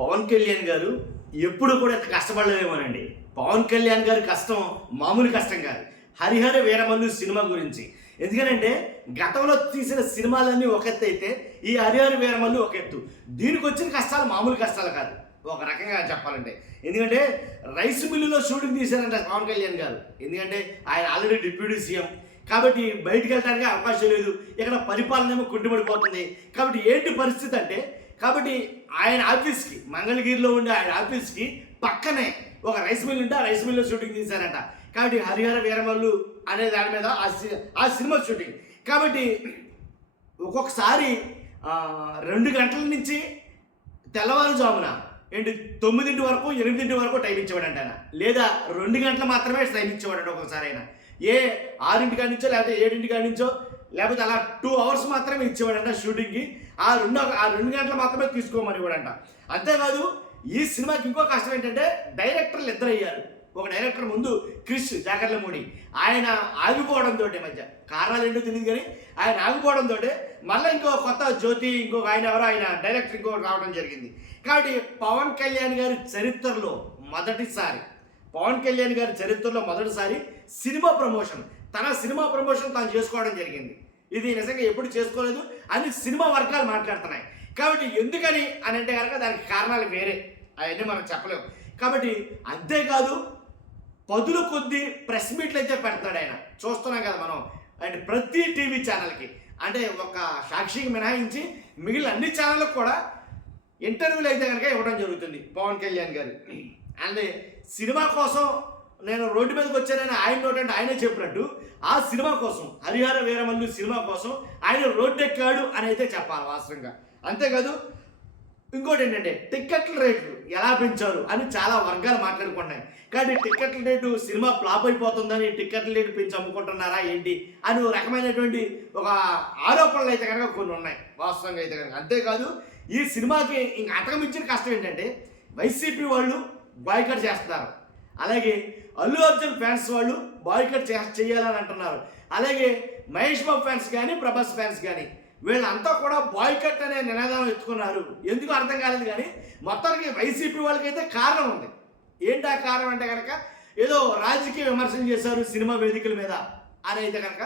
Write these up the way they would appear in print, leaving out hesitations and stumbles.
పవన్ కళ్యాణ్ గారు ఎప్పుడు కూడా ఇంత కష్టపడలేమోనండి. పవన్ కళ్యాణ్ గారి కష్టం మామూలు కష్టం కాదు. హరిహర వీరమల్లు సినిమా గురించి. ఎందుకంటే గతంలో తీసిన సినిమాలన్నీ ఒక ఎత్తు అయితే ఈ హరిహర వీరమల్లు ఒక ఎత్తు. దీనికి వచ్చిన కష్టాలు మామూలు కష్టాలు కాదు ఒక రకంగా చెప్పాలంటే. ఎందుకంటే రైస్ మిల్లులో షూటింగ్ తీశారంట పవన్ కళ్యాణ్ గారు. ఎందుకంటే ఆయన ఆల్రెడీ డిప్యూటీ సీఎం కాబట్టి బయటికి వెళ్ళడానికి అవకాశం లేదు. ఇక్కడ పరిపాలన ఏమో కుంటుపడిపోతుంది. కాబట్టి ఏంటి పరిస్థితి అంటే, కాబట్టి ఆయన ఆఫీస్కి మంగళగిరిలో ఉండే ఆయన ఆఫీస్కి పక్కనే ఒక రైస్ మిల్ ఉంటే ఆ రైస్ మిల్లో షూటింగ్ తీశారంట. కాబట్టి హరిహర వీరమల్లు అనే దాని మీద ఆ సినిమా షూటింగ్. కాబట్టి ఒక్కొక్కసారి 2 గంటల నుంచి తెల్లవారుజామున 9 వరకు 8 వరకు టైం ఇచ్చేవాడంట ఆయన. లేదా 2 గంటలు మాత్రమే టైం ఇచ్చేవాడంట ఒక్కొక్కసారి ఆయన. ఏ 6 కాడి నుంచో లేకపోతే 7 కాడి నుంచో లేకపోతే అలా 2 అవర్స్ మాత్రమే ఇచ్చేవాడంట షూటింగ్కి. ఆ 2 గంటలు మాత్రమే తీసుకోమని ఇవ్వడంట. అంతేకాదు ఈ సినిమాకి ఇంకో కష్టం ఏంటంటే డైరెక్టర్లు ఇద్దరు అయ్యారు. ఒక డైరెక్టర్ ముందు క్రిష్ జాకర్లమూడి ఆయన ఆగిపోవడంతో మధ్య కారణాలు ఏంటో తెలియదు కానీ ఆయన ఆగిపోవడంతో మళ్ళీ ఇంకో కొత్త జ్యోతి ఇంకొక ఆయన డైరెక్టర్ ఇంకొకటి రావడం జరిగింది. కాబట్టి పవన్ కళ్యాణ్ గారి చరిత్రలో మొదటిసారి సినిమా ప్రమోషన్ తన సినిమా ప్రమోషన్ తాను చేసుకోవడం జరిగింది. ఇది నిజంగా ఎప్పుడు చేసుకోలేదు అని సినిమా వర్గాలు మాట్లాడుతున్నాయి. కాబట్టి ఎందుకని అని అంటే కనుక దానికి కారణాలు వేరే, అవన్నీ మనం చెప్పలేము. కాబట్టి అంతేకాదు పదుల కొద్దీ ప్రెస్ మీట్లు అయితే పెడతాడు ఆయన. చూస్తున్నాం కదా మనం. అండ్ ప్రతి టీవీ ఛానల్కి అంటే ఒక సాక్షికి మినహాయించి మిగిలిన అన్ని ఛానళ్ళకు కూడా ఇంటర్వ్యూలు అయితే కనుక ఇవ్వడం జరుగుతుంది పవన్ కళ్యాణ్ గారు. అండ్ సినిమా కోసం నేను రోడ్డు మీదకి వచ్చానని ఆయన నోటంటే ఆయనే చెప్పినట్టు ఆ సినిమా కోసం హరిహర వీరమల్లు సినిమా కోసం ఆయన రోడ్డు ఎక్కాడు అని అయితే చెప్పాలి వాస్తవంగా. అంతేకాదు ఇంకోటి ఏంటంటే టిక్కెట్ల రేట్లు ఎలా పెంచారు అని చాలా వర్గాలు మాట్లాడుకుంటున్నాయి. కానీ టిక్కెట్ల రేటు సినిమా ఫ్లాప్ అయిపోతుందని టిక్కెట్ల రేటు పెంచి అమ్ముకుంటున్నారా ఏంటి అని ఒక రకమైనటువంటి ఒక ఆరోపణలు అయితే కనుక కొన్ని ఉన్నాయి వాస్తవంగా అయితే కనుక. అంతేకాదు ఈ సినిమాకి ఇంకా అంతకుమించిన కష్టం ఏంటంటే వైసీపీ వాళ్ళు బాయ్కట్ చేస్తున్నారు. అలాగే అల్లు అర్జున్ ఫ్యాన్స్ వాళ్ళు బాయ్కట్ చేయాలని అంటున్నారు. అలాగే మహేష్ బాబు ఫ్యాన్స్ కానీ ప్రభాస్ ఫ్యాన్స్ కానీ వీళ్ళంతా కూడా బాయ్కట్ అనే నినాదం ఎత్తుకున్నారు. ఎందుకు అర్థం కాలేదు కానీ మొత్తానికి వైసీపీ వాళ్ళకైతే కారణం ఉంది. ఏంటి ఆ కారణం అంటే కనుక ఏదో రాజకీయ విమర్శలు చేశారు సినిమా వేదికల మీద అని అయితే కనుక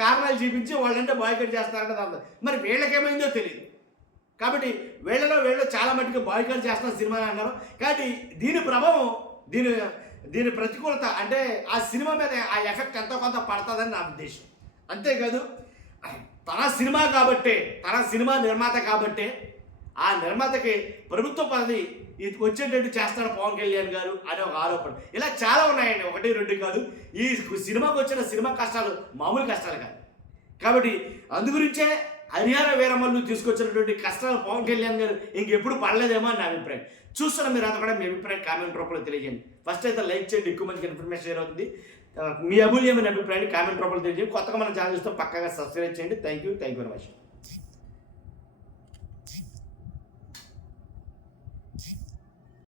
కారణాలు చూపించి వాళ్ళంటే బాయ్కట్ చేస్తారంటే దాంతో మరి వీళ్ళకేమైందో తెలియదు. కాబట్టి వీళ్ళలో చాలా మట్టుకు బాయ్కట్ చేస్తున్న సినిమా అన్నారు. కాబట్టి దీని ప్రభావం దీని ప్రతికూలత అంటే ఆ సినిమా మీద ఆ ఎఫెక్ట్ ఎంతో కొంత పడుతుందని నా ఉద్దేశం. అంతేకాదు తన సినిమా నిర్మాత కాబట్టే ఆ నిర్మాతకి ప్రభుత్వ పదవి వచ్చేటట్టు చేస్తాడు పవన్ కళ్యాణ్ గారు అనే ఒక ఆరోపణ. ఇలా చాలా ఉన్నాయండి, 1, 2 కాదు. ఈ సినిమాకి వచ్చిన సినిమా కష్టాలు మామూలు కష్టాలు కాదు. కాబట్టి అందుగురించే హరిహర వీరమల్లు తీసుకొచ్చినటువంటి కష్టాలు పవన్ కళ్యాణ్ గారు ఇంకెప్పుడు పడలేదేమో అని నా అభిప్రాయం. చూస్తున్న మీరు అంతా కూడా మీ అభిప్రాయం కామెంట్ రూపంలో తెలియజేయండి. ఫస్ట్ అయితే లైక్ చేయండి, ఎక్కువ మందికి ఇన్ఫర్మేషన్ షేర్ అవుతుంది. మీ అమూల్యమైన అభిప్రాయాన్ని కామెంట్ రూపంలో తెలియజేయండి. కొత్తగా మన ఛానల్ చూస్తే పక్కగా సబ్స్క్రైబ్ చేయండి. Thank you very much.